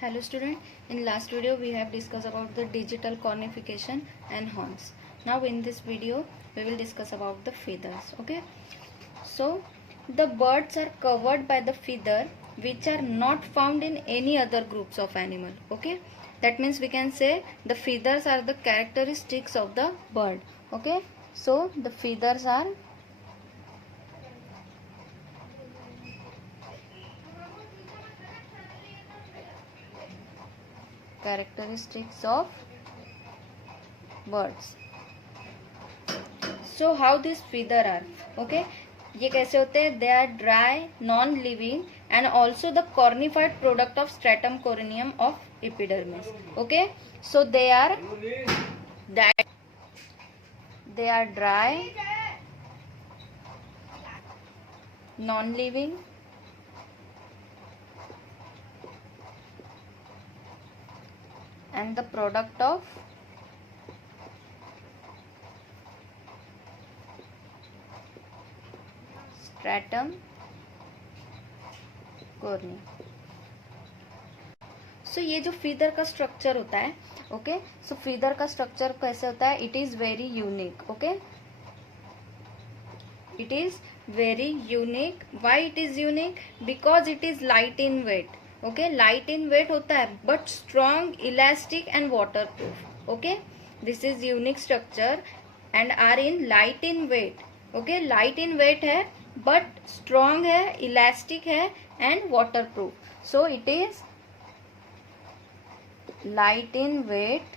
Hello student, in last video we have discussed about the digital cornification and horns. Now in this video we will discuss about the feathers. Okay, so the birds are covered by the feather which are not found in any other groups of animal. Okay, that means we can say the feathers are the characteristics of the bird. Okay, so the feathers are characteristics of birds. So how these feather are? Okay, ये कैसे होते हैं? They are dry, non-living and also the cornified product of stratum corneum of epidermis. Okay, so they are dry, non-living and the product of stratum corneum. सो ये जो feather का structure होता है, okay, so feather का structure कैसे होता है? It is very unique. Okay, it is very unique. Why it is unique? Because it is light in weight. Okay, light in weight होता है but strong, elastic and water proof. Okay, this is unique structure and are in light in weight. Okay, light in weight है but strong है, elastic है and water proof. So it is light in weight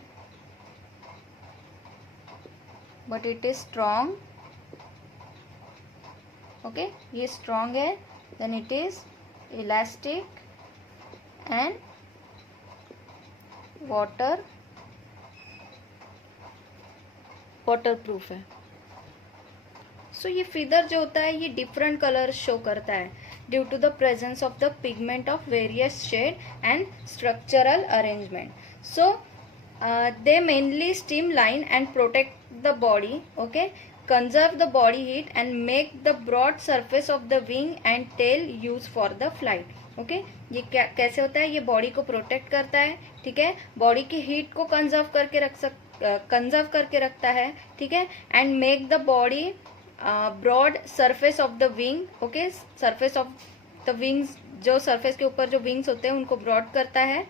but it is strong. Okay, ये strong है, then it is elastic and waterproof है. सो ये feather जो होता है ये डिफरेंट कलर शो करता है due to the presence of the pigment of various shade and structural arrangement. So they mainly streamline and protect the body. Okay, conserve the body heat and make the broad surface of the wing and tail use for the flight. Okay, ये कैसे होता है? ये body को protect करता है, ठीक है, बॉडी की हीट को कंजर्व करके रखता है, ठीक है, and make the body broad surface of the wing. Okay, surface of the wings, जो सरफेस के ऊपर जो विंग्स होते हैं उनको ब्रॉड करता है,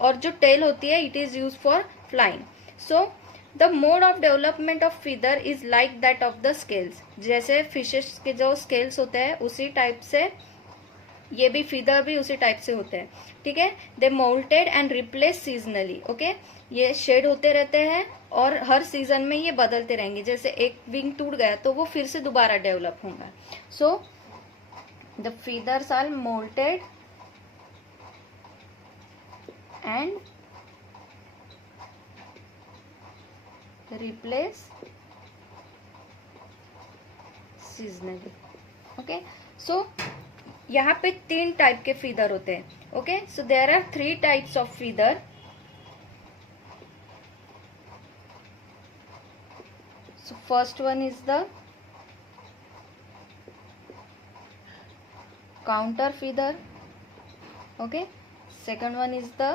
और जो टेल होती है it is use for flying. So the mode of development of feather is like that of the scales. जैसे फिशेस के जो स्केल्स होते हैं उसी टाइप से ये भी फीदर भी उसी टाइप से होते हैं, ठीक है. They molted and replace seasonally. Okay, ये शेड होते रहते हैं और हर सीजन में ये बदलते रहेंगे. जैसे एक विंग टूट गया तो वो फिर से दोबारा डेवलप होगा. So the feathers are molted and replace seasonally. Okay, so यहाँ पे 3 टाइप के फीदर होते हैं. Okay, so there are 3 types of feather. So first one is the counter feather. Okay, second one is the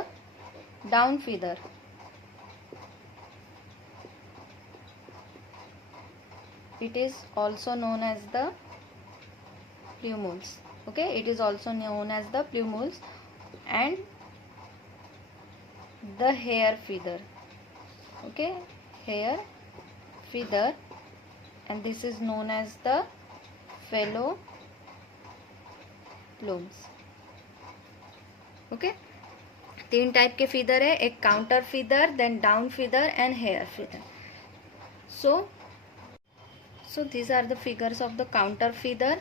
down feather. It is also known as the plumule. Okay, it is also known as the plumule and the hair feather. Okay, hair feather and this is known as the fallow plumes. Okay, 3 type के feather है, एक contour feather, then down feather and hair feather. So these are the figures of the counter feather.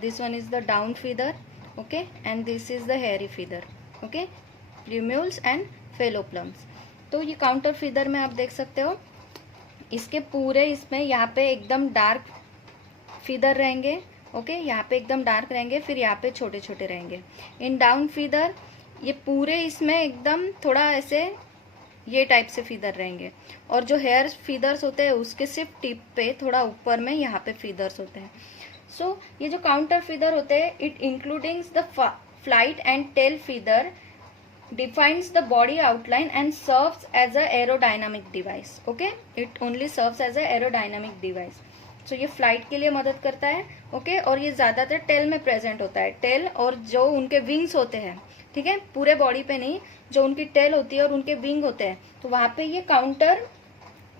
This one is the down feather. Okay, and this is the hairy feather. Okay, plumules and fallow plumes. तो ये counter feather में आप देख सकते हो इसके पूरे इसमें यहाँ पे एकदम डार्क फीदर रहेंगे. ओके, यहाँ पे एकदम डार्क रहेंगे, फिर यहाँ पे छोटे छोटे रहेंगे. इन डाउन फीदर ये पूरे इसमें एकदम थोड़ा ऐसे ये टाइप से फीदर रहेंगे, और जो हेयर फीदर्स होते हैं उसके सिर्फ टिप पे थोड़ा ऊपर में यहाँ पे फीदर्स होते हैं. सो ये जो काउंटर फीदर होते हैं it including the flight and tail feather defines the body outline and serves as a aerodynamic device. Okay, it only serves as a aerodynamic device. So ये फ्लाइट के लिए मदद करता है. ओके, और ये ज्यादातर टेल में प्रेजेंट होता है. टेल और जो उनके विंग्स होते हैं, ठीक है, पूरे बॉडी पे नहीं, जो उनकी टेल होती है और उनके विंग होते हैं, तो वहां पे ये काउंटर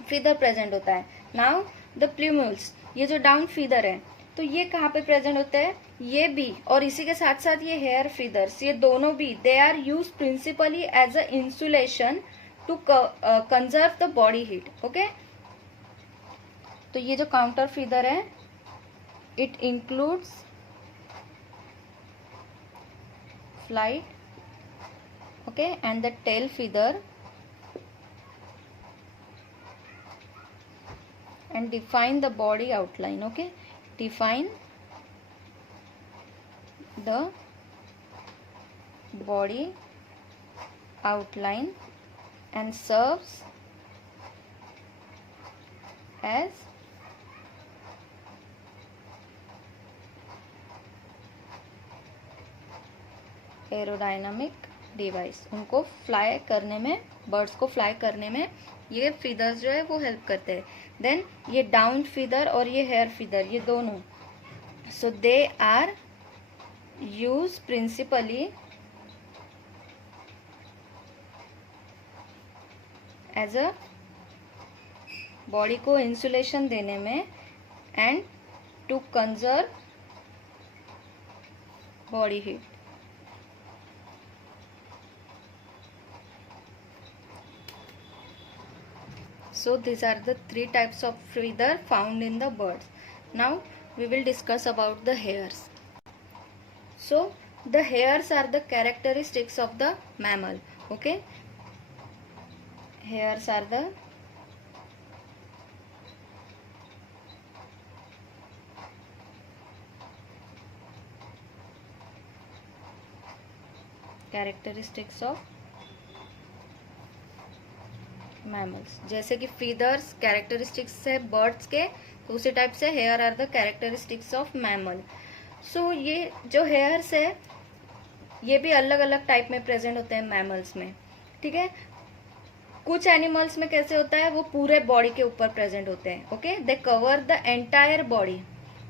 फीदर प्रेजेंट होता है. नाउ द प्लूम्यूल्स, ये जो डाउन फीदर है, तो ये कहाँ पे प्रेजेंट होता है, ये भी, और इसी के साथ साथ ये हेयर फीदर्स, ये दोनों भी, they are use principally as a insulation to conserve the body heat. Okay, तो ये जो काउंटर फीदर है, it includes flight, okay, and the tail feather, and define the body outline. Okay, define the body outline and serves as aerodynamic device. उनको fly करने में, birds को fly करने में ये फीदर्स जो है वो हेल्प करते हैं. देन ये डाउन फीदर और ये हेयर फीदर, ये दोनों, so they are use principally as a body को इंसुलेशन देने में and to conserve body heat. So these are the three types of feather found in the birds. Now we will discuss about the hairs. So the hairs are the characteristics of the mammal. Okay, hairs are the characteristics of mammals. जैसे कि feathers characteristics है birds के, तो उसी type से hair are the characteristics of mammal. So ये जो hairs है, ये भी अलग अलग टाइप में प्रेजेंट होते हैं मैमल्स में. ठीक है, कुछ एनिमल्स में कैसे होता है, वो पूरे बॉडी के ऊपर प्रेजेंट होते हैं. Okay, they cover the entire body.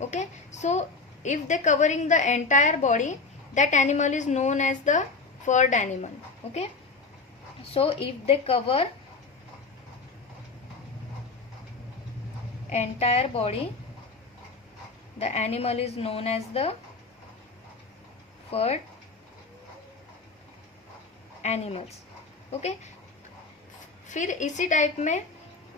Okay, so if they covering the entire body, that animal is known as the furred animal. Okay, so if they cover entire body, the animal is known as the furred animals. Okay, फिर इसी type में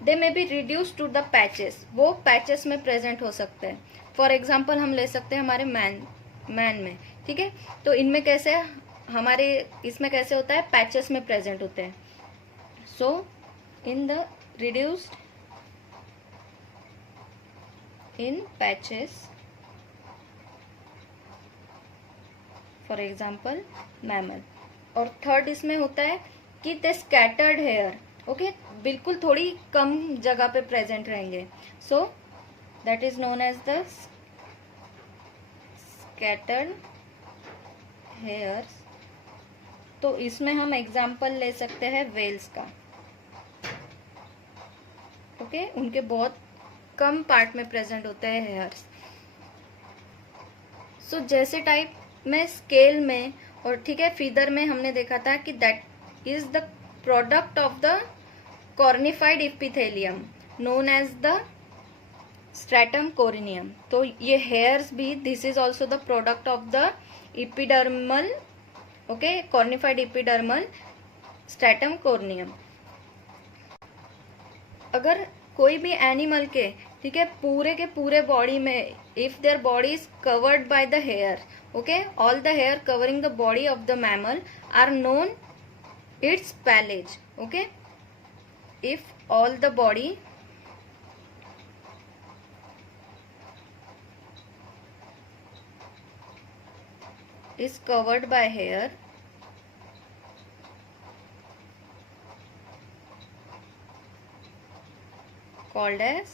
they may be reduce to the patches, वो patches में present हो सकते हैं. For example हम ले सकते हैं हमारे मैन में. ठीक है, तो इनमें कैसे, हमारे इसमें कैसे होता है, पैचेस में प्रेजेंट होते हैं. So in the reduced in patches, for example mammal. और थर्ड इसमें होता है कि the scattered hair. ओके, बिल्कुल थोड़ी कम जगह पे प्रेजेंट रहेंगे. So that is known as the scattered hairs. तो इसमें हम एग्जाम्पल ले सकते हैं वेल्स का. ओके, उनके बहुत कम पार्ट में प्रेजेंट होते हैं हेयर्स. सो जैसे टाइप में स्केल में और ठीक है फीदर में हमने देखा था कि that is the product of the cornified epithelium known as the stratum corneum. तो ये हेयर्स भी, this is also the product of the epidermal, okay, cornified epidermal stratum corneum. अगर कोई भी एनिमल के, ठीक है, पूरे के पूरे बॉडी में, if their body is covered by the hair, okay, all the hair covering the body of the mammal are known its pelage. Okay, if all the body is covered by hair, called as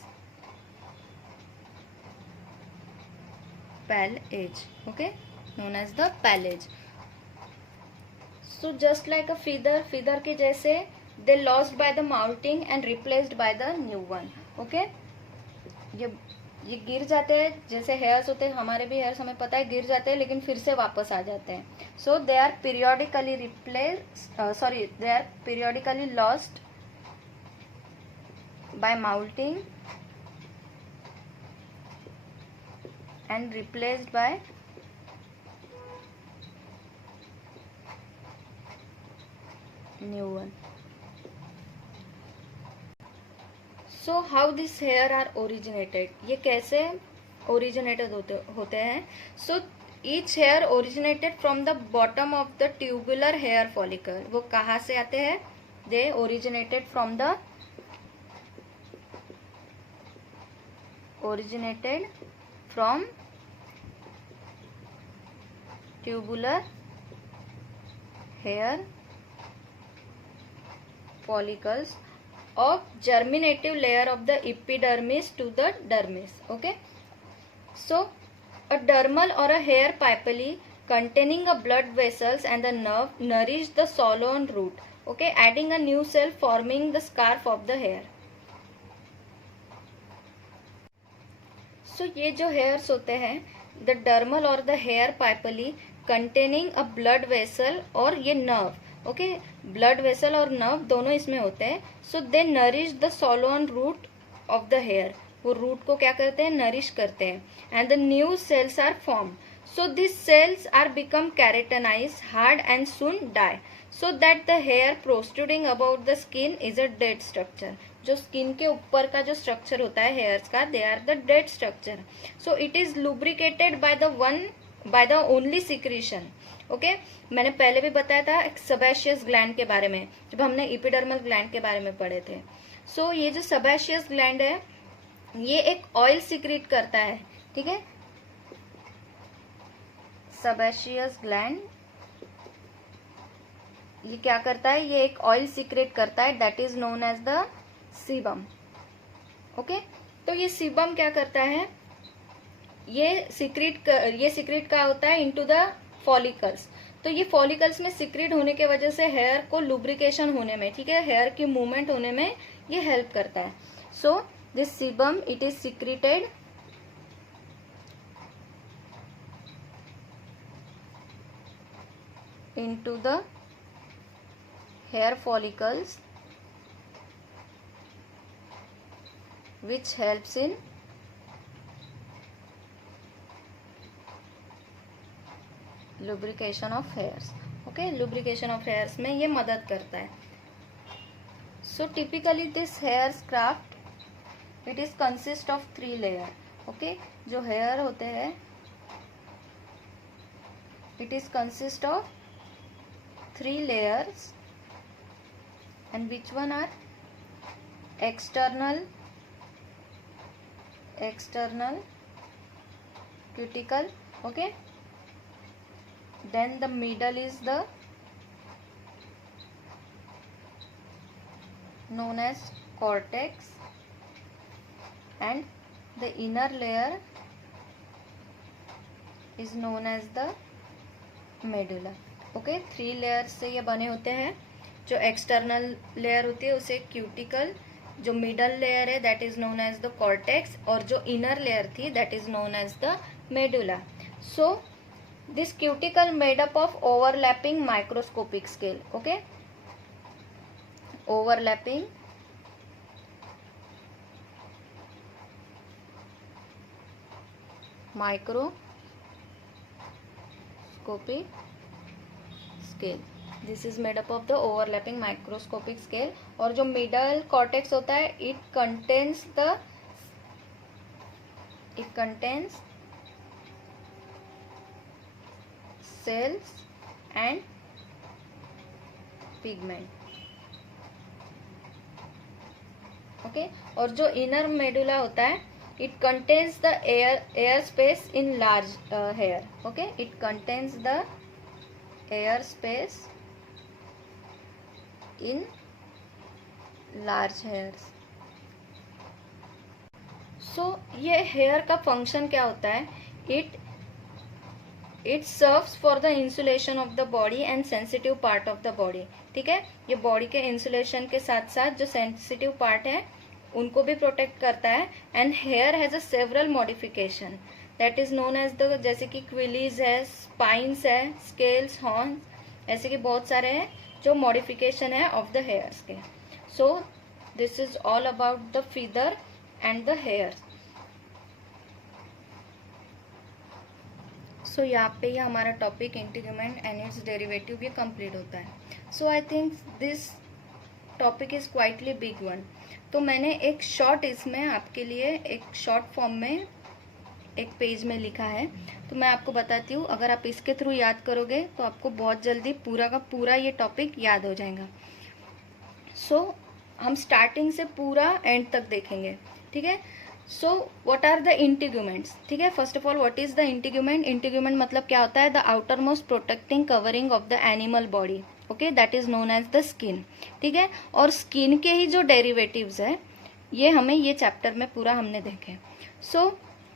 pelage. Okay, known as the pelage. So just like a feather के जैसे they lost by the माउल्टिंग and replaced by the new one. Okay, ये गिर जाते हैं, जैसे hairs होते हैं, हमारे भी हेयर्स हमें पता है गिर जाते हैं लेकिन फिर से वापस आ जाते हैं. So they are periodically they are periodically lost by moulting and replaced by new one. So how this hair are originated? ये कैसे originated होते हैं? So each hair originated from the bottom of the tubular hair follicle. वो कहाँ से आते हैं? They originated from tubular hair follicles of germinative layer of the epidermis to the dermis. Okay, so a dermal or a hair papilla containing a blood vessels and the nerve nourish the solan root. Okay, adding a new cell forming the scarf of the hair. So ये जो hairs होते हैं, the dermal or the hair papilla containing a blood vessel और ये nerve. Okay, blood vessel और nerve दोनों इसमें होते हैं. So they nourish the swollen root of the hair. वो रूट को क्या करते हैं? नरिश करते हैं. And the new cells are form. So this cells are become keratinize hard and soon die. So that the hair protruding about the skin is a dead structure. जो skin के ऊपर का जो स्ट्रक्चर होता है hairs का, दे are the dead structure. So it is lubricated by the only secretion. Okay, मैंने पहले भी बताया था सेबेशियस ग्लैंड के बारे में जब हमने एपिडर्मल ग्लैंड के बारे में पढ़े थे. सो ये जो सेबेशियस ग्लैंड है ये एक ऑयल सिक्रीट करता है. ठीक है, सेबेशियस ग्लैंड ये क्या करता है? ये एक ऑयल सिक्रेट करता है, that is known as the sebum. Okay, तो ये सीबम क्या करता है? ये सिक्रेट का होता है इनटू द फॉलिकल्स. तो ये फॉलिकल्स में सिक्रेट होने के वजह से हेयर को लुब्रिकेशन होने में, ठीक है, हेयर की मूवमेंट होने में ये हेल्प करता है. So this sebum it is secreted into the hair follicles which helps in lubrication of hairs. Okay, lubrication of hairs में ये मदद करता है. So typically this hair craft it is consist of 3 layer. Okay, जो hair होते हैं it is consist of 3 layers and which one are external cuticle. Okay, then the middle is the known as cortex and the inner layer is known as the medulla. Okay, 3 layers से ये बने होते हैं. जो external layer होती है उसे cuticle, जो मिडल लेयर है that is known as the cortex और जो इनर लेयर थी that is known as the medulla. So this cuticle made up of overlapping microscopic scale. Okay, overlapping microscopic scale. This is made up of the overlapping microscopic scale. और जो middle cortex होता है it contains cells and pigment. Okay, और जो inner medulla होता है it contains the air space in large hair. Okay, it contains the air space in large hairs. So ये hair का फंक्शन क्या होता है? It serves for the insulation of the body and sensitive part of the body. ठीक है, ये body के insulation के साथ साथ जो सेंसिटिव पार्ट है उनको भी प्रोटेक्ट करता है. And hair has a several modification that is known as the, जैसे कि क्विलीज है, स्पाइन्स है, स्केल्स, हॉर्न, ऐसे कि बहुत सारे हैं जो मॉडिफिकेशन है ऑफ द हेयर्स के. So this is all about the feather and the hair. So यहाँ पे ही हमारा topic integument and its derivative ये कंप्लीट होता है. So I think this topic is quitely big one. तो मैंने एक शॉर्ट इसमें आपके लिए एक शॉर्ट फॉर्म में एक पेज में लिखा है, तो मैं आपको बताती हूँ. अगर आप इसके थ्रू याद करोगे तो आपको बहुत जल्दी पूरा का पूरा ये टॉपिक याद हो जाएगा. सो हम स्टार्टिंग से पूरा एंड तक देखेंगे. ठीक है. So what are the integuments. ठीक है, first of all what is the integument. Integument मतलब क्या होता है, the outer most protecting covering of the animal body. Okay, that is known as the skin. ठीक है, और स्किन के ही जो डेरिवेटिव्स है ये हमें ये चैप्टर में पूरा हमने देखे. सो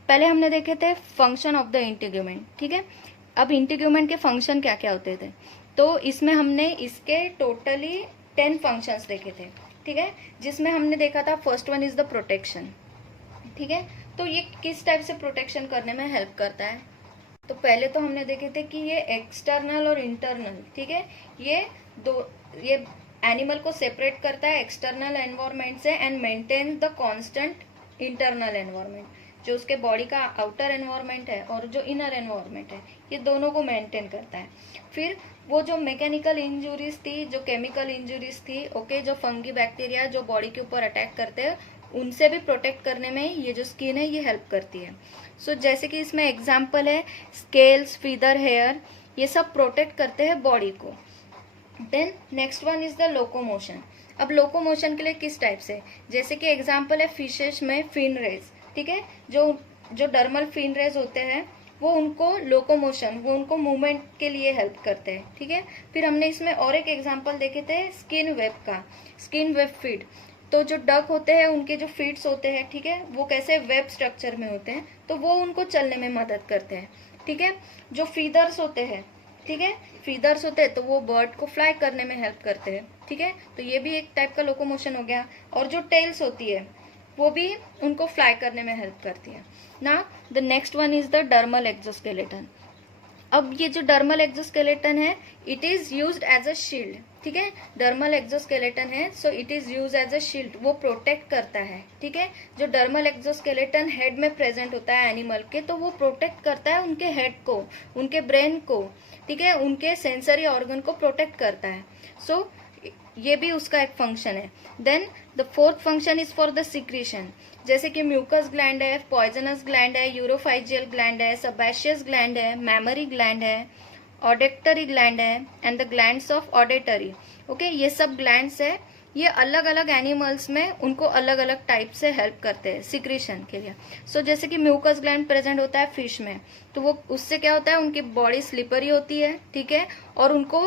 पहले हमने देखे थे फंक्शन ऑफ द इंटीग्यूमेंट. ठीक है, अब इंटीग्यूमेंट के फंक्शन क्या क्या होते थे, तो इसमें हमने इसके टोटली 10 फंक्शंस देखे थे. ठीक है, जिसमें हमने देखा था first one is the protection. ठीक है, तो ये किस टाइप से प्रोटेक्शन करने में हेल्प करता है. तो पहले तो हमने देखे थे कि ये एक्सटर्नल और इंटरनल. ठीक है, ये एनिमल को सेपरेट करता है एक्सटर्नल एनवायरनमेंट से and maintain the constant internal environment. जो उसके बॉडी का आउटर एनवायरनमेंट है और जो इनर एनवायरनमेंट है ये दोनों को मेंटेन करता है. फिर वो जो मैकेनिकल इंजुरीज थी, जो केमिकल इंजुरीज थी, ओके, जो फंगी बैक्टीरिया जो बॉडी के ऊपर अटैक करते हैं उनसे भी प्रोटेक्ट करने में ये जो स्किन है ये हेल्प करती है. सो जैसे कि इसमें एग्जांपल है स्केल्स, फीदर, हेयर, ये सब प्रोटेक्ट करते हैं बॉडी को. Then next one is the locomotion. अब लोकोमोशन के लिए किस टाइप से, जैसे कि एग्जांपल है फिशेस में फिन रेज. ठीक है, जो डर्मल फिन रेज होते हैं वो उनको लोकोमोशन, वो उनको मूवमेंट के लिए हेल्प करते हैं. ठीक है, फिर हमने इसमें और एक एग्जांपल देखे थे स्किन वेब का, स्किन वेब फीड. तो जो डक होते हैं उनके जो फीड्स होते हैं, ठीक है, वो कैसे वेब स्ट्रक्चर में होते हैं, तो वो उनको चलने में मदद करते हैं. ठीक है, जो फीदर्स होते हैं, ठीक है, फीदर्स होते हैं तो वो बर्ड को फ्लाई करने में हेल्प करते हैं. ठीक है, तो ये भी एक टाइप का लोकोमोशन हो गया. और जो टेल्स होती है वो भी उनको फ्लाई करने में हेल्प करती है. Now the next one is the dermal exoskeleton. अब ये जो डर्मल एक्सोस्केलेटन है it is used as a shield. ठीक है, डर्मल एक्सोस्केलेटन है so it is use as a shield, वो प्रोटेक्ट करता है. ठीक है, जो डर्मल एक्सोस्केलेटन हेड में प्रेजेंट होता है एनिमल के, तो वो प्रोटेक्ट करता है उनके हेड को, उनके ब्रेन को. ठीक है, उनके सेंसरी ऑर्गन को प्रोटेक्ट करता है. सो ये भी उसका एक फंक्शन है. Then the fourth function is for the secretion. जैसे कि म्यूकस ग्लैंड है, पॉइजनस ग्लैंड है, यूरोफाइजियल ग्लैंड है, सबाशियस ग्लैंड है, मैमरी ग्लैंड है, ऑडेक्टरी ग्लैंड है and the glands of auditory. Okay, ये सब ग्लैंड्स है, ये अलग अलग एनिमल्स में उनको अलग अलग टाइप से हेल्प करते हैं सिक्रीशन के लिए. सो जैसे कि म्यूकस ग्लैंड प्रेजेंट होता है फिश में, तो वो उससे क्या होता है उनकी बॉडी स्लिपरी होती है. ठीक है, और उनको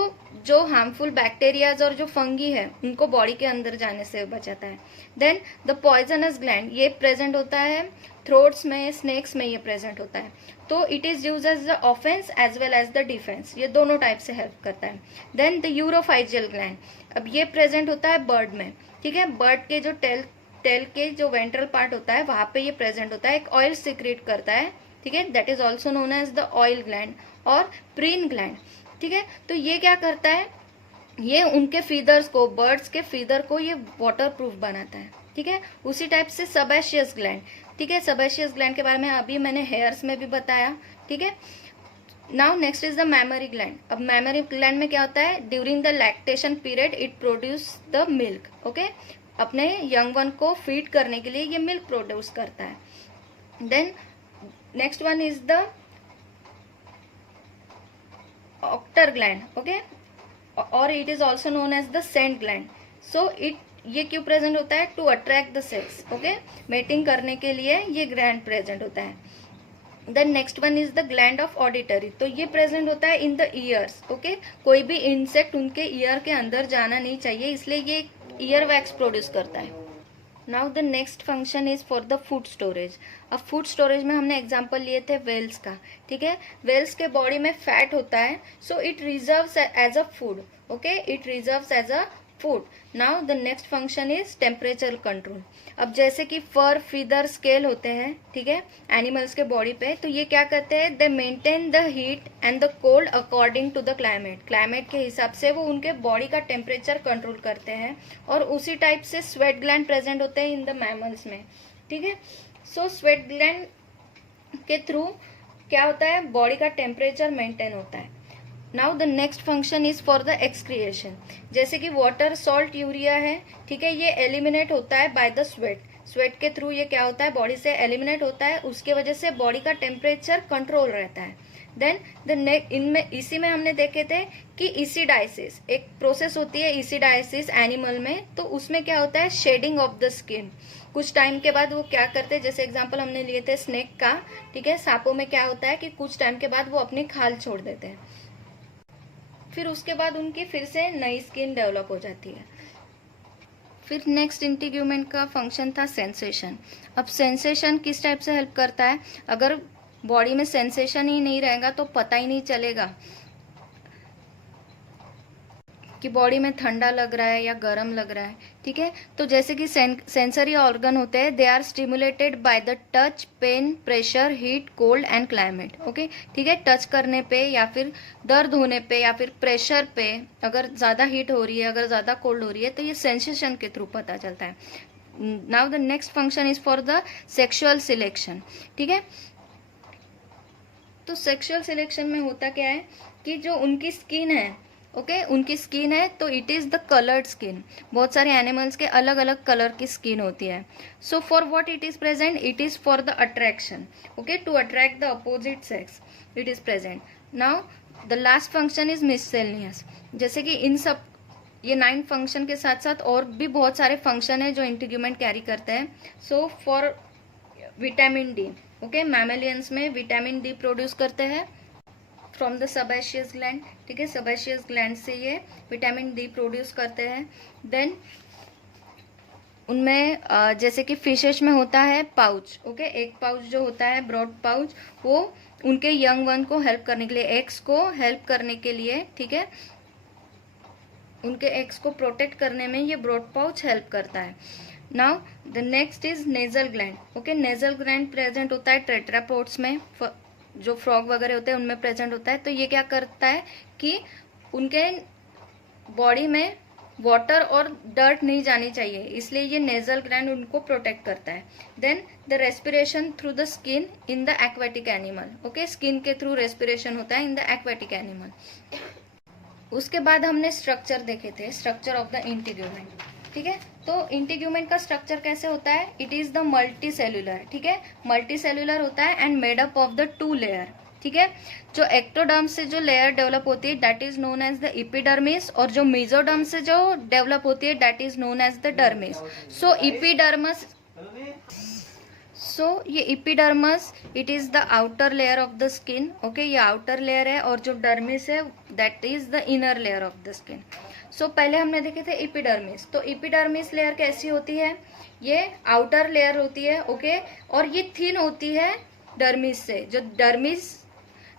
जो हार्मफुल बैक्टीरियाज और जो फंगी है उनको बॉडी के अंदर जाने से बचाता है. देन द पॉइजनस ग्लैंड ये प्रेजेंट होता है थ्रोट्स में, स्नेक्स में ये प्रेजेंट होता है. तो it is use as the offence as well as the defence, ये दोनों टाइप से हेल्प करता है. देन द यूरोफाइजियल ग्लैंड, अब ये प्रेजेंट होता है बर्ड में. ठीक है, बर्ड के जो टेल के जो वेंट्रल पार्ट होता है वहां पे ये प्रेजेंट होता है, एक ऑयल सिक्रेट करता है. ठीक है, that is also known as the oil gland और प्रीन ग्लैंड. ठीक है, तो ये क्या करता है, ये उनके फीदर्स को, बर्ड्स के फीदर को ये वाटर प्रूफ बनाता है. ठीक है, उसी टाइप से सबाशियस ग्लैंड. ठीक है, सबाशियस ग्लैंड के बारे में अभी मैंने हेयर्स में भी बताया. ठीक है, now next is the mammary gland. अब मैमरी ग्लैंड में क्या होता है, during the lactation period it produce the milk. Okay, अपने यंग वन को फीड करने के लिए ये मिल्क प्रोड्यूस करता है. Then next one is the odour gland. Okay, और it is also known as the scent gland. So ये क्यों प्रेजेंट होता है, to attract the sex. Okay, mating करने के लिए ये ग्लैंड प्रेजेंट होता है. Then next one is the gland of auditory. तो ये प्रेजेंट होता है इन द ईयर्स. ओके, कोई भी इंसेक्ट उनके ईयर के अंदर जाना नहीं चाहिए, इसलिए ये ईयर वैक्स प्रोड्यूस करता है. Now the next function is for the food storage. अब फूड स्टोरेज में हमने एग्जांपल लिए थे वेल्स का, ठीक है। वेल्स के बॉडी में फैट होता है, so it reserves as a food, okay, it reserves as a food. Now the next function is temperature control. अब जैसे कि फर, फीदर, स्केल होते हैं, ठीक है, एनिमल्स के बॉडी पे, तो ये क्या करते हैं, they maintain the heat and the cold according to the climate. Climate के हिसाब से वो उनके बॉडी का टेम्परेचर कंट्रोल करते हैं, और उसी टाइप से स्वेट ग्लैंड प्रेजेंट होते हैं इन द मैमल्स में, ठीक है। सो स्वेट ग्लैंड के थ्रू क्या होता है, बॉडी का टेम्परेचर मेंटेन होता है। Now the next function is for the excretion. जैसे कि वाटर, सॉल्ट, यूरिया है, ठीक है, ये एलिमिनेट होता है बाय द स्वेट। स्वेट के थ्रू ये क्या होता है, बॉडी से एलिमिनेट होता है, उसके वजह से बॉडी का टेम्परेचर कंट्रोल रहता है। देन इनमें इसी में हमने देखे थे कि ईसीडाइसिस एक प्रोसेस होती है, ईसीडाइसिस एनिमल में, तो उसमें क्या होता है, शेडिंग ऑफ द स्किन। कुछ टाइम के बाद वो क्या करते हैं, जैसे एग्जांपल हमने लिए थे स्नेक का, ठीक है, सांपों में क्या होता है कि कुछ टाइम के बाद वो अपनी खाल छोड़ देते हैं, फिर उसके बाद उनकी फिर से नई स्किन डेवलप हो जाती है। फिर नेक्स्ट इंटीग्यूमेंट का फंक्शन था सेंसेशन। अब सेंसेशन किस टाइप से हेल्प करता है, अगर बॉडी में सेंसेशन ही नहीं रहेगा तो पता ही नहीं चलेगा कि बॉडी में ठंडा लग रहा है या गर्म लग रहा है, ठीक है। तो जैसे कि सेंसरी ऑर्गन होते हैं, they are stimulated by the touch, pain, pressure, heat, cold and climate, okay, ठीक है। टच करने पे या फिर दर्द होने पे या फिर प्रेशर पे, अगर ज़्यादा हीट हो रही है, अगर ज़्यादा कोल्ड हो रही है, तो ये सेंसेशन के थ्रू पता चलता है। Now the next function is for the sexual selection, ठीक है। तो सेक्सुअल सिलेक्शन में होता क्या है कि जो उनकी स्किन है, ओके, उनकी स्किन है, तो it is the coloured skin. बहुत सारे एनिमल्स के अलग अलग कलर की स्किन होती है। So for what it is present, it is for the attraction, okay, to attract the opposite sex it is present. Now the last function is miscellaneous. जैसे कि इन सब ये 9 फंक्शन के साथ साथ और भी बहुत सारे फंक्शन है जो इंटीग्यूमेंट कैरी करते हैं। So for vitamin D, okay, mammalians में विटामिन डी प्रोड्यूस करते हैं फ्रॉम द सबेशियस ग्लैंड, ठीक है, सबेशियस ग्लैंड से ये विटामिन डी प्रोड्यूस करते हैं। देन उनमें जैसे कि फिशेस में होता है पाउच, ओके, एक पाउच जो होता है ब्रॉड पाउच, वो उनके यंग वन को हेल्प करने के लिए, एग्स को हेल्प करने के लिए, ठीक है, उनके एग्स को प्रोटेक्ट करने में ये ब्रॉड पाउच हेल्प करता है। Now the next is nasal gland, okay, nasal gland present होता है टेट्रापोड्स में, जो फ्रॉग वगैरह होते हैं उनमें प्रेजेंट होता है। तो ये क्या करता है कि उनके बॉडी में वाटर और डर्ट नहीं जानी चाहिए, इसलिए ये नेजल ग्लैंड उनको प्रोटेक्ट करता है। Then the respiration through the skin in the aquatic animal, okay, skin के थ्रू रेस्पिरेशन होता है इन द एक्वेटिक एनिमल। उसके बाद हमने स्ट्रक्चर देखे थे, स्ट्रक्चर ऑफ द इंटीग्यूमेंट, ठीक है। तो इंटीग्यूमेंट का स्ट्रक्चर कैसे होता है, it is the multi cellular, ठीक है, मल्टी सेल्यूलर होता है and made up of the 2 layer, ठीक है। जो एक्टोडर्म से जो लेयर डेवलप होती है that is known as the epidermis, और जो मेसोडर्म से जो डेवलप होती है that is known as the dermis. So epidermis, so ये epidermis it is the outer layer of the skin, okay, ये आउटर लेयर है, और जो डर्मिस है that is the inner layer of the skin. So पहले हमने देखे थे इपिडर्मिस। तो इपिडर्मिस लेयर कैसी होती है, ये आउटर लेयर होती है, ओके, और ये थिन होती है डर्मिस से। जो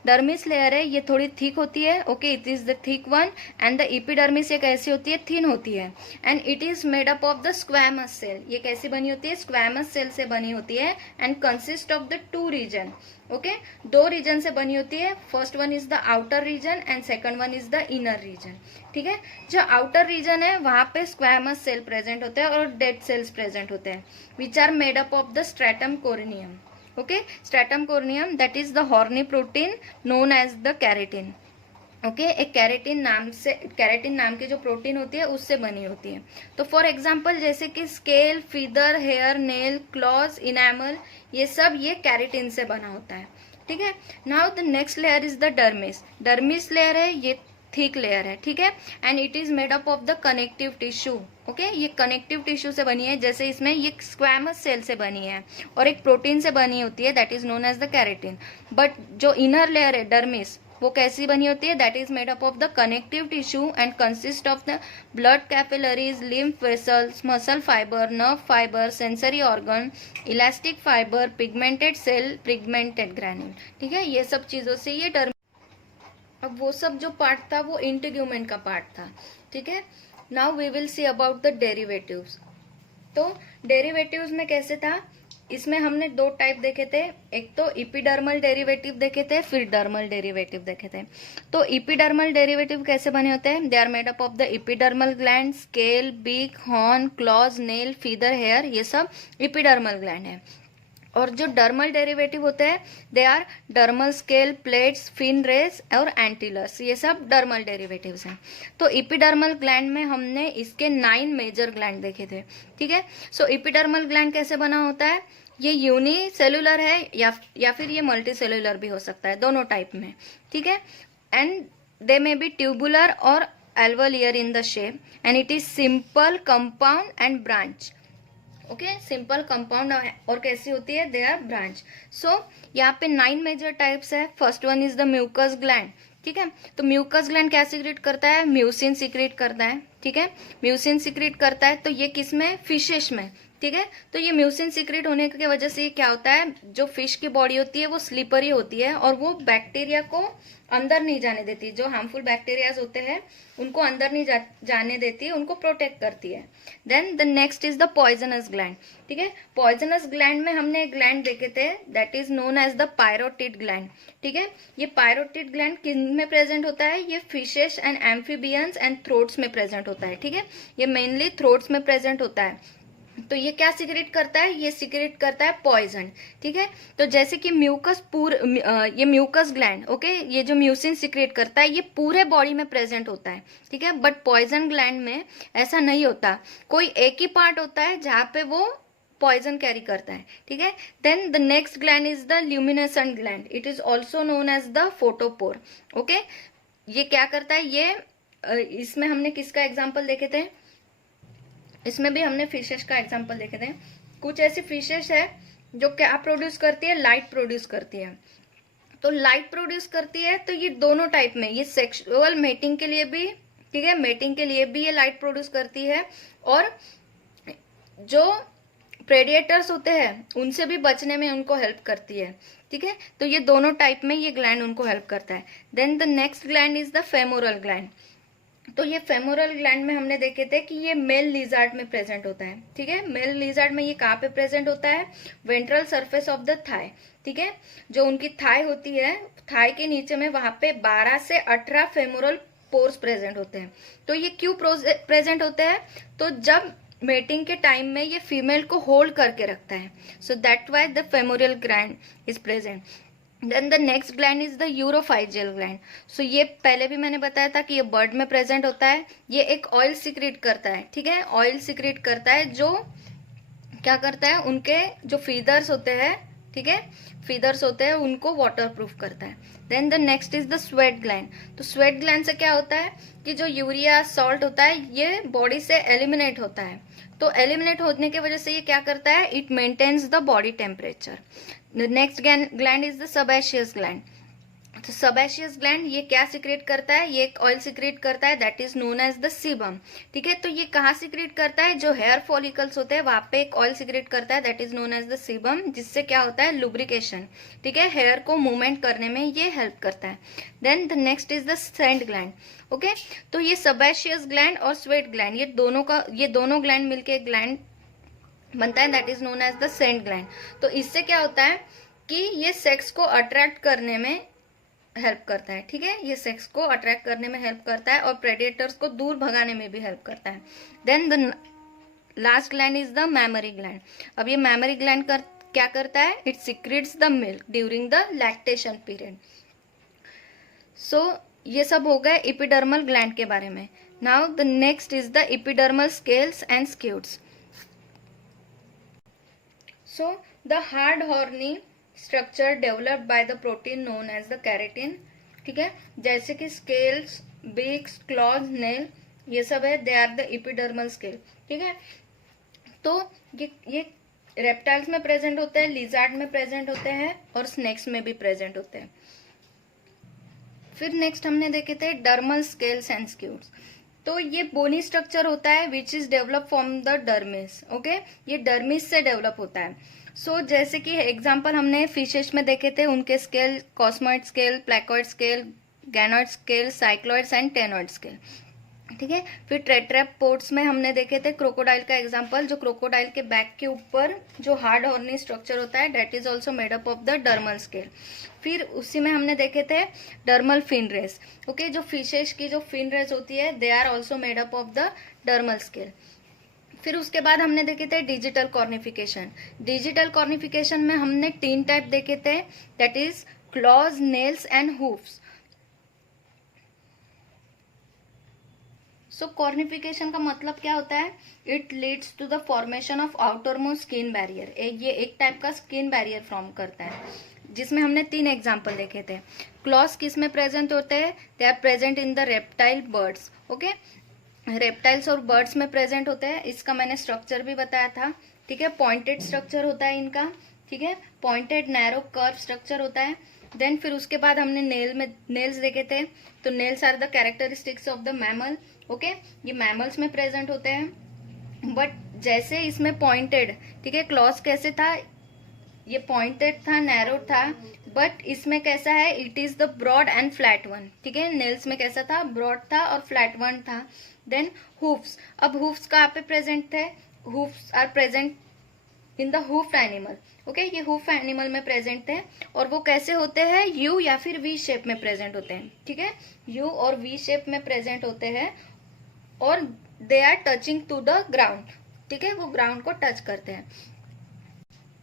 डर्मिस लेयर है ये थोड़ी थिक होती है, okay, it is the thick one, and the epidermis ये कैसी होती है, थिन होती है, and it is made up of the squamous cell. ये कैसी बनी होती है, स्क्वैमस सेल से बनी होती है, and consist of the 2 region, okay, 2 region से बनी होती है। First one is the outer region and second one is the inner region, ठीक है। जो आउटर रीजन है वहां पे स्क्वैमस सेल प्रेजेंट होते हैं और डेड सेल्स प्रेजेंट होते हैं, which are made up of the stratum corneum, okay, stratum corneum that is the horny protein known as the keratin, okay, एक कैरेटिन नाम की जो प्रोटीन होती है उससे बनी होती है। तो फॉर एग्जांपल जैसे कि scale, feather, hair, nail, claws, enamel, ये सब ये कैरेटिन से बना होता है, ठीक है। Now the next layer is the dermis. Dermis layer है ये थिक लेयर है, ठीक है, and it is made up of the connective tissue, okay, ये कनेक्टिव टिश्यू से बनी है, जैसे इसमें ये स्क्वैमस सेल से बनी है और एक प्रोटीन से बनी होती है that is known as the keratin. But जो इनर लेयर है डर्मिस, वो कैसी बनी होती है? That is made up of the connective tissue and consist of the blood capillaries, lymph vessels, muscle fibre, nerve fibre, sensory organ, elastic fibre, pigmented cell, pigmented granule. ठीक है, ये सब चीजों से ये टर्म। अब वो सब जो पार्ट था वो इंटीग्यूमेंट का पार्ट था। ठीक है, now we will see about the derivatives. तो डेरिवेटिव्स में कैसे था, इसमें हमने दो टाइप देखे थे, एक तो इपिडर्मल डेरिवेटिव देखे थे, फिर डर्मल डेरिवेटिव देखे थे। तो इपिडर्मल डेरिवेटिव कैसे बने होते हैं? They are made up of the epidermal gland, scale, beak, horn, claws, nail, feather, hair, ये सब इपिडर्मल ग्लैंड है। और जो डर्मल डेरिवेटिव होते हैं they are dermal scale, plates, fin rays और एंटीलस, ये सब डर्मल डेरिवेटिव्स हैं। तो इपिडर्मल ग्लैंड में हमने इसके 9 मेजर ग्लैंड देखे थे। ठीक है, सो इपिडर्मल ग्लैंड कैसे बना होता है? ये यूनिसेलुलर है या फिर ये मल्टी सेलुलर भी हो सकता है, दोनों टाइप में। ठीक है, and they may B tubular और alveolar in the shape and it is simple compound and branch। Okay, simple compound और कैसी होती है? They are branch. सो यहाँ पे 9 मेजर टाइप्स है। First one is the mucus gland. ठीक है, तो म्यूकस ग्लैंड क्या सिक्रेट करता है? म्यूसिन सिक्रेट करता है। ठीक है, म्यूसिन सिक्रेट करता है, तो ये किस में? फिशेस में। ठीक है, तो ये म्यूसिन सिक्रेट होने की वजह से ये क्या होता है, जो फिश की बॉडी होती है वो स्लिपरी होती है और वो बैक्टीरिया को अंदर नहीं जाने देती, जो हार्मफुल बैक्टीरियाज होते हैं उनको अंदर नहीं जाने देती, उनको प्रोटेक्ट करती है। Then the next is the poisonous gland. ठीक है, पॉइजनस ग्लैंड में हमने एक ग्लैंड देखे थे, that is known as the parotid gland. ठीक है, ये पायरोटिड ग्लैंड किन में प्रेजेंट होता है? ये fishes and amphibians and throats में प्रेजेंट होता है। ठीक है, ये मेनली थ्रोट्स में प्रेजेंट होता है। तो ये क्या सिक्रेट करता है? ये सिक्रेट करता है पॉइजन। ठीक है, तो जैसे कि ये म्यूकस ग्लैंड, ओके, ये जो म्यूसिन सिक्रेट करता है ये पूरे बॉडी में प्रेजेंट होता है। ठीक है, बट पॉइजन ग्लैंड में ऐसा नहीं होता, कोई एक ही पार्ट होता है जहाँ पे वो पॉइजन कैरी करता है। ठीक है, then the next gland is the luminescent gland, it is also known as the photophore. Okay, ये क्या करता है? ये इसमें हमने किसका एग्जाम्पल देखे थे? इसमें भी हमने फिशेस का एग्जांपल देखे थे। कुछ ऐसी फिशेस है जो क्या प्रोड्यूस करती है? लाइट प्रोड्यूस करती है। तो लाइट प्रोड्यूस करती है, तो ये दोनों टाइप में, ये सेक्सुअल मेटिंग के लिए भी, ठीक है, मेटिंग के लिए भी ये लाइट प्रोड्यूस करती है, और जो प्रेडिएटर्स होते हैं उनसे भी बचने में उनको हेल्प करती है। ठीक है, तो ये दोनों टाइप में ये ग्लैंड उनको हेल्प करता है। Then the next gland is the femoral gland. तो ये फेमोरल ग्लैंड में हमने देखे थे कि ये मेल लिजार्ड में प्रेजेंट होता है। ठीक है, मेल लिजार्ड में ये कहाँ पे प्रेजेंट होता है? Ventral surface of the thigh. ठीक है, जो उनकी थाई होती है, थाई के नीचे में वहां पे 12 से 18 फेमोरल पोर्स प्रेजेंट होते हैं। तो ये क्यों प्रेजेंट होते हैं? तो जब मेटिंग के टाइम में ये फीमेल को होल्ड करके रखता है, so that why the femoral gland is present. Then the next gland is the uropygial gland. So ये पहले भी मैंने बताया था कि ये बर्ड में प्रेजेंट होता है। ये एक ऑयल सिक्रेट करता है। ठीक है, ऑयल सिक्रेट करता है, जो क्या करता है, उनके जो फीदर्स होते हैं, ठीक है, फीदर्स होते हैं, उनको वाटर प्रूफ करता है। Then the next is the sweat gland. तो स्वेट ग्लैंड से क्या होता है कि जो यूरिया सॉल्ट होता है ये बॉडी से एलिमिनेट होता है। तो एलिमिनेट होने की वजह से ये क्या करता है? It maintains the body temperature. The next gland is the sebaceous gland। तो sebaceous gland ये क्या सिक्रेट करता है? ये एक ऑयल सिक्रेट करता है, that is known as the sebum. ठीक है, तो ये कहाँ सिक्रेट करता है? जो हेयर फॉलिकल्स होते हैं वहां पे एक ऑयल सिक्रेट करता है, that is known as the sebum, जिससे क्या होता है? लुब्रिकेशन। ठीक है, हेयर को मूवमेंट करने में ये हेल्प करता है। Then the next is the scent gland. Okay, तो ये sebaceous ग्लैंड और स्वेट ग्लैंड, ये दोनों ग्लैंड मिलके ग्लैंड बनता है, that is known as the scent gland. तो इससे क्या होता है कि ये सेक्स को अट्रैक्ट करने में हेल्प करता है। ठीक है, ये सेक्स को अट्रैक्ट करने में हेल्प करता है और प्रेडेटर्स को दूर भगाने में भी हेल्प करता है। Then the last gland is the mammary gland. अब ये मैमरी ग्लैंड क्या करता है? It secretes the milk during the lactation period. So ये सब हो गए एपिडर्मल ग्लैंड के बारे में। Now the next is the epidermal scales and scutes. So the hard horny structure developed by the protein known as the keratin, ठीक है, जैसे कि scales, beaks, claws, nail, ये सब है, they are the epidermal scale। ठीक है, तो ये रेप्टाइल्स में प्रेजेंट होते हैं, लिजार्ड में प्रेजेंट होते हैं और स्नेक्स में भी प्रेजेंट होते हैं। फिर नेक्स्ट हमने देखे थे डर्मल स्केल्स एंड स्क्यूट्स। तो ये बोनी स्ट्रक्चर होता है which is develop from the dermis. Okay, ये डर्मिस से डेवलप होता है। सो जैसे कि एग्जांपल हमने फिशेस में देखे थे, उनके scale cosmoid scale, placoid scale, ganoid scale, cycloids and ctenoid scale. ठीक है, फिर टेट्रापोड्स में हमने देखे थे क्रोकोडाइल का एग्जांपल, जो क्रोकोडाइल के बैक के ऊपर जो हार्ड हॉर्नी स्ट्रक्चर होता है that is also made up of the dermal scale. फिर उसी में हमने देखे थे डर्मल फिन रेस। ओके, जो फिशेस की जो फिन रेस होती है they are also made up of the dermal scale. फिर उसके बाद हमने देखे थे डिजिटल कॉर्निफिकेशन। डिजिटल कॉर्निफिकेशन में हमने 3 टाइप देखे थे, that is claws, nails and hoofs. So cornification का मतलब क्या होता है? It leads to the formation of outer most skin barrier. ये एक टाइप का स्किन बैरियर फॉर्म करता है, जिसमें हमने 3 एग्जाम्पल देखे थे। क्लॉज किस में प्रेजेंट होते हैं? They are present in the reptile birds. Okay, reptiles और बर्ड्स में प्रेजेंट होते हैं। इसका मैंने स्ट्रक्चर भी बताया था। ठीक है, पॉइंटेड स्ट्रक्चर होता है इनका। ठीक है, पॉइंटेड नैरो कर्व स्ट्रक्चर होता है। देन फिर उसके बाद हमने नेल्स देखे थे। तो nails are the characteristics of the mammal. Okay, ये मैमल्स में प्रेजेंट होते हैं। बट जैसे इसमें पॉइंटेड, ठीक है, क्लॉज कैसे था? ये पॉइंटेड था, नैरो था, बट इसमें कैसा है? It is the broad and flat one. ठीक है, नेल्स में कैसा था? ब्रॉड था और फ्लैट वन था। देन हूफ्स, अब हूफ्स कहाँ पे प्रेजेंट थे? Hoofs are present in the hoofed animal. Okay, ये हूफ एनिमल में प्रेजेंट थे और वो कैसे होते हैं? यू या फिर वी शेप में प्रेजेंट होते हैं। ठीक है, यू और वी शेप में प्रेजेंट होते हैं और they are touching to the ground. ठीक है, वो ग्राउंड को टच करते हैं।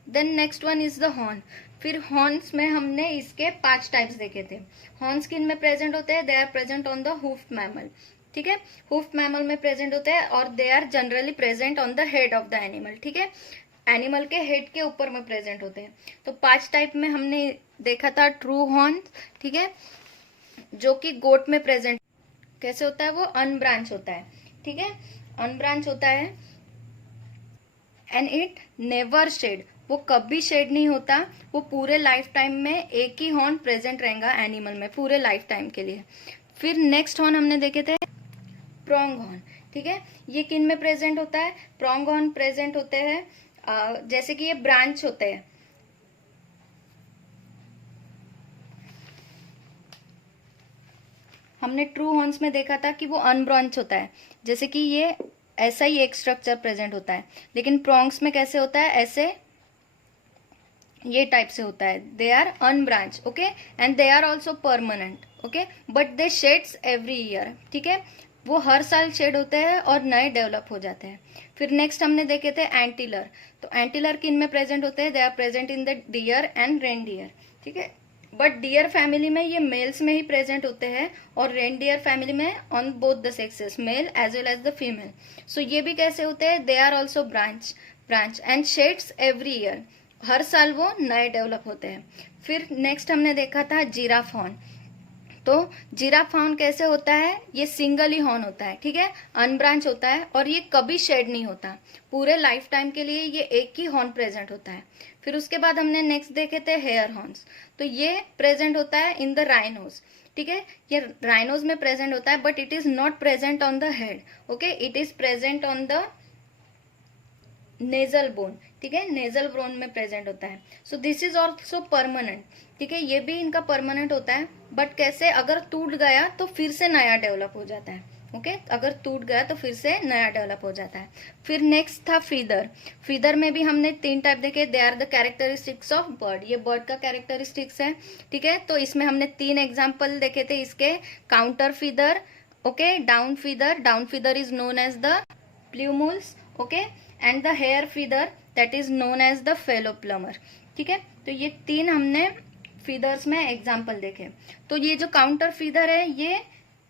Then next one is the horn. फिर हॉर्न्स में हमने इसके 5 टाइप्स देखे थे। हॉर्न स्किन में प्रेजेंट होते हैं, they are present on the hoofed mammal. ठीक है, हूफ्ड मैमल में प्रेजेंट होते हैं और they are generally present on the head of the animal. ठीक है, एनिमल के हेड के ऊपर में प्रेजेंट होते हैं। तो 5 टाइप में हमने देखा था ट्रू हॉर्न। ठीक है, जो कि गोट में प्रेजेंट कैसे होता है? वो अनब्रांच होता है। ठीक है, अनब्रांच होता है एंड इट नेवर शेड, वो कभी शेड नहीं होता। वो पूरे लाइफ टाइम में एक ही हॉर्न प्रेजेंट रहेगा एनिमल में, पूरे लाइफ टाइम के लिए। फिर नेक्स्ट हॉर्न हमने देखे थे प्रोंग हॉर्न। ठीक है, ये किन में प्रेजेंट होता है? प्रोंग हॉर्न प्रेजेंट होते हैं जैसे कि ये ब्रांच होते हैं। हमने ट्रू हॉर्न्स में देखा था कि वो अनब्रांच होता है, जैसे कि ये ऐसा ही एक स्ट्रक्चर प्रेजेंट होता है। लेकिन प्रोंग्स में कैसे होता है? ऐसे ये टाइप से होता है। They are unbranch. Okay, and they are also permanent. Okay, but they sheds every year. ठीक है, वो हर साल शेड होते हैं और नए डेवलप हो जाते हैं। फिर नेक्स्ट हमने देखे थे एंटीलर। तो एंटीलर किन में प्रेजेंट होते हैं? They are present in the deer and reindeer. ठीक है, बट डियर फैमिली में ये मेल्स में ही प्रेजेंट होते हैं और रेनडियर फैमिली में on both the sexes, male as well as the female. So ये भी कैसे होते हैं? They are also branch and sheds every year, हर साल वो नए डेवलप होते हैं। फिर नेक्स्ट हमने देखा था जिराफ हॉर्न। तो जिराफ हॉर्न कैसे होता है? ये सिंगल ही हॉर्न होता है। ठीक है, अनब्रांच होता है और ये कभी शेड नहीं होता। पूरे लाइफ टाइम के लिए ये एक ही हॉर्न प्रेजेंट होता है। फिर उसके बाद हमने नेक्स्ट देखे थे हेयर हॉर्न्स। तो ये प्रेजेंट होता है इन द राइनोज। ठीक है, ये राइनोज में प्रेजेंट होता है but it is not present on the head. Okay, it is present on the nasal bone. ठीक है, नेजल बोन में प्रेजेंट होता है। So this is also permanent. ठीक है, ये भी इनका परमानेंट होता है, बट कैसे? अगर टूट गया तो फिर से नया डेवलप हो जाता है। ओके, अगर टूट गया तो फिर से नया डेवलप हो जाता है। फिर नेक्स्ट था फीदर। फीदर में भी हमने 3 टाइप देखे। They are the characteristics of bird. ये बर्ड का कैरेक्टरिस्टिक्स है। ठीक है, तो इसमें हमने 3 एग्जाम्पल देखे थे इसके। Contour feather, okay, down feather, down feather is known as the plumules. Okay, and the hair feather that is known as the filoplumes. ठीक है, तो ये 3 हमने फीदर्स में एग्जाम्पल देखे। तो ये जो काउंटर फीदर है ये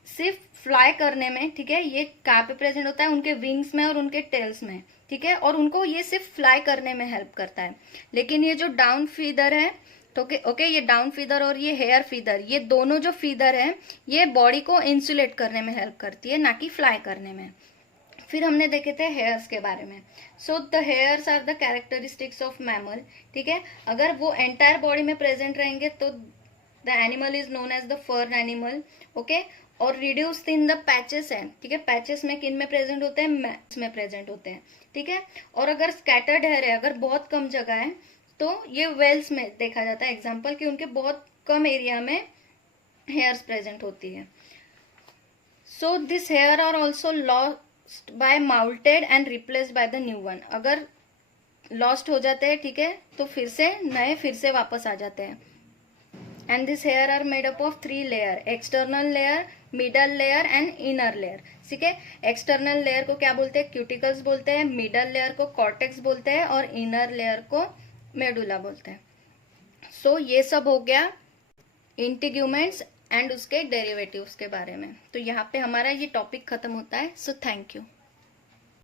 सिर्फ फ्लाई करने में, ठीक है, ये कहाँ पे प्रेजेंट होता है? उनके विंग्स में और उनके टेल्स में। ठीक है, और उनको ये सिर्फ फ्लाई करने में हेल्प करता है। लेकिन ये जो डाउन फीदर है, तो ओके, ये डाउन फीदर और ये हेयर फीदर, ये दोनों जो फीदर है ये बॉडी को इंसुलेट करने में हेल्प करती है, ना कि फ्लाई करने में। फिर हमने देखे थे हेयर्स के बारे में। So the hairs are the characteristics of mammal. ठीक है, अगर वो एंटायर बॉडी में प्रेजेंट रहेंगे तो the animal is known as the fur animal, okay. और रिड्यूस्ड इन द पैचेस है, ठीक है, पैचेस में किन में प्रेजेंट होते हैं, मैच में प्रेजेंट होते हैं, ठीक है। और अगर स्कैटर्ड हेयर है, अगर बहुत कम जगह है, तो ये वेल्स में देखा जाता है एग्जाम्पल कि उनके बहुत कम एरिया में हेयर्स प्रेजेंट होती है। So this hair are also lost by moulted and replaced by the new one. अगर लॉस्ट हो जाते हैं, ठीक है, तो फिर से नए फिर से वापस आ जाते हैं। And this hair are made up of 3 layer, external layer, middle layer and inner layer, ठीक है। एक्सटर्नल लेयर को क्या बोलते हैं, क्यूटिकल्स बोलते हैं, मिडल लेयर को कॉर्टेक्स बोलते हैं और इनर लेयर को मेडुला बोलते हैं। सो ये सब हो गया इंटीग्यूमेंट्स एंड उसके डेरिवेटिव्स के बारे में। तो यहाँ पे हमारा ये टॉपिक खत्म होता है। So thank you.